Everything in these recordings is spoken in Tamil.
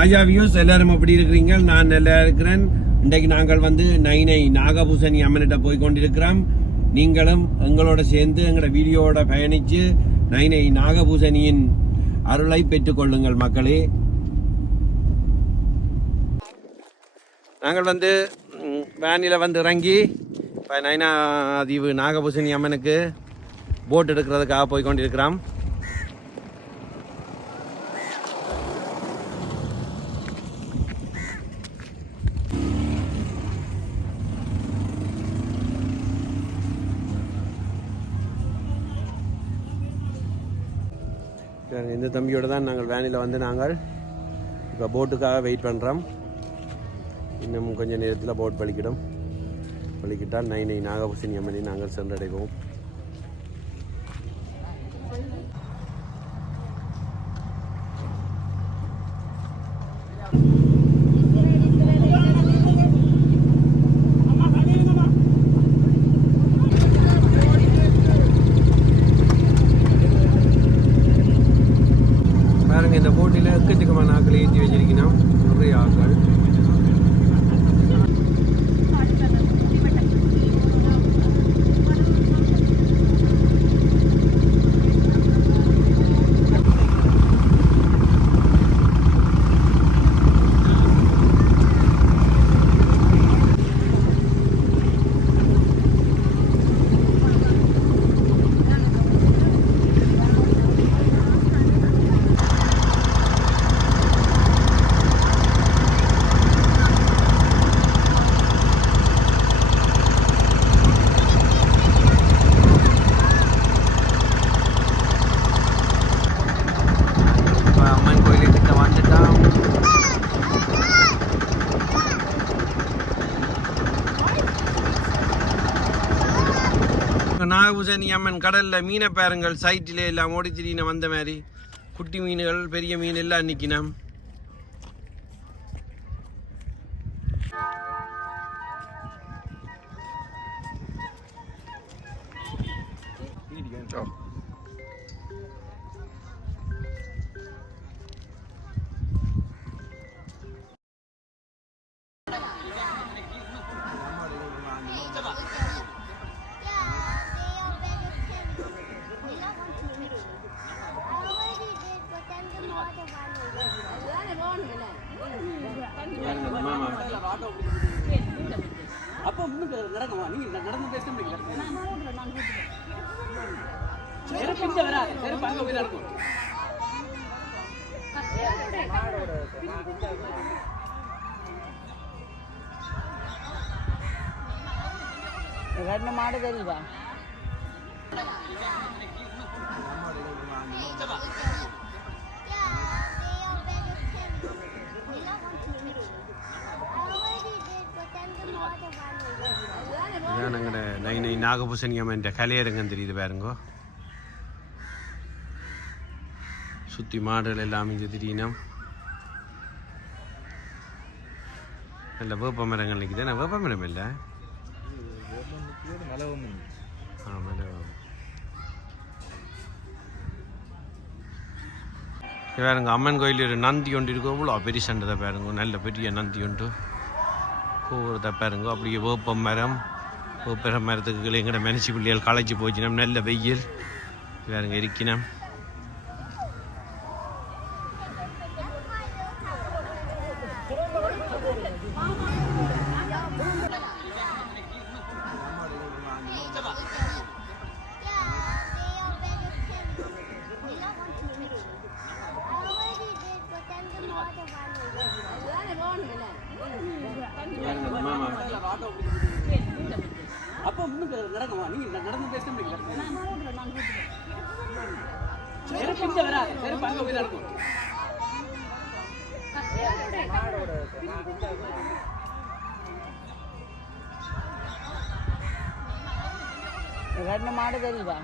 ராஜா வியூஸ் எல்லாரும் எப்படி இருக்கிறீங்க? நான் நல்லா இருக்கிறேன். இன்றைக்கு நாங்கள் வந்து நைனை நாகபூசணி அம்மனிட்ட போய் கொண்டிருக்கிறோம். நீங்களும் எங்களோட சேர்ந்து எங்களோட வீடியோவோட பயணித்து நைனை நாகபூசணியின் அருளை பெற்றுக்கொள்ளுங்கள் மக்களே. நாங்கள் வந்து வேனில் வந்து இறங்கி இப்போ நைனா தீவு நாகபூசணி அம்மனுக்கு போட் எடுக்கிறதுக்காக போய் கொண்டிருக்கிறோம். இந்த தம்பியோட தான் நாங்கள் வேனில் வந்து நாங்கள் இப்போ போட்டுக்காக வெயிட் பண்ணுறோம். இன்னும் கொஞ்சம் நேரத்தில் போட் பலிக்கிடும். பலிக்கிட்டால் நைனை நாகபூசணி அம்மனை நாங்கள் சென்றடைவோம். பாருங்கள் இந்த போட்டியில் எக்கச்சக்கமான ஆக்களை ஏற்றி வச்சிருக்கணும் நிறைய ஆக்கள் இப்போ அம்மன் கோயிலுக்கிட்ட வந்துட்டோம் நாகபூசணி அம்மன் கடல்ல மீனை பாருங்கள் சைட்டிலே எல்லாம் ஓடி திடீர்னு வந்த மாதிரி. குட்டி மீன்கள் பெரிய மீன் எல்லாம் நிற்கினோம் அப்போ இங்க வராது செருப்பு அங்க போய் நடக்கும் ரெண்டு மாடு தெரியுதா? இதான் எங்களோட நைனை நாகபூசணி அம்மன் கலையரங்கம் தெரியுது பாருங்கோ. சுற்றி மாடுகள் எல்லாம் இங்கே திடீர்னும் நல்ல வேப்ப மரங்கள் நிற்குது என்ன வேப்ப மரம் இல்லை ஆ மலை பாருங்க அம்மன் கோயில் ஒரு நந்தி ஒன்று இருக்கும் அவ்வளோ பெரிய சண்டை பாருங்க நல்ல பெரிய நந்தி ஒன்று கூறுறத பாருங்க அப்படியே வேப்பம் மரம் வேப்ப மரத்துக்கு எங்கட மெனச்சி பிள்ளைகள் காலேஜ் போச்சுனோம் நல்ல வெயில் வேறுங்க இருக்கணும் அப்போ இன்னும் நடக்குமா? நீங்க நடந்து பேச முடியல செருப்பு இங்க வராது. செருப்பு அங்க போய் நடக்கும் ரெண்டு மாடு தெரியுதா?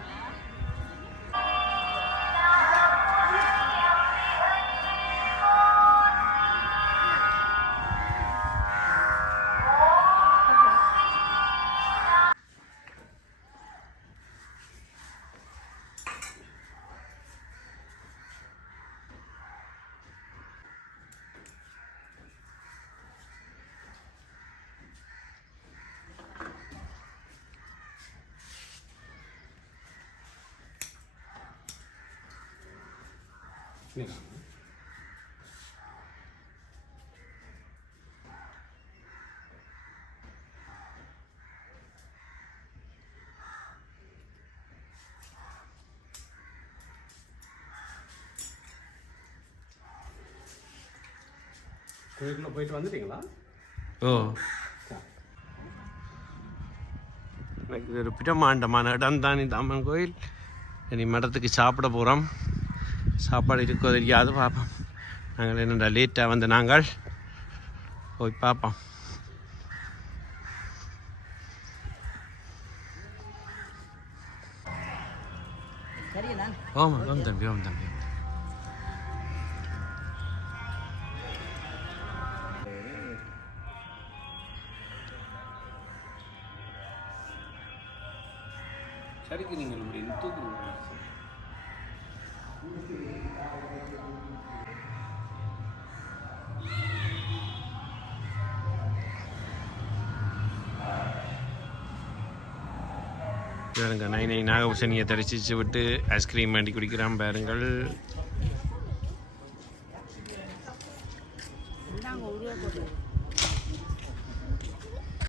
கோயிலுக்குள்ள போயிட்டு வந்துட்டீங்களா? ஓ. எனக்கு ஒரு பிரமாண்டமான இடம் தான். இந்த அம்மன் கோயில். இனி மடத்துக்கு சாப்பிட போகிறோம் சாப்பாடு இருக்கோ தெரியாது பார்ப்போம் நாங்கள் என்னடா லேட்டாக வந்து நாங்கள் போய் பார்ப்போம் ஓம் ஓம் தம்பி ஓம் தம்பி சரிக்கு நீங்கள் இப்படி தூக்கு பாருங்க நைனை நாகபூஷணியை தரிசித்து விட்டு ஐஸ்கிரீம் வேண்டி குடிக்கிறான் பாருங்கள். நாங்கள்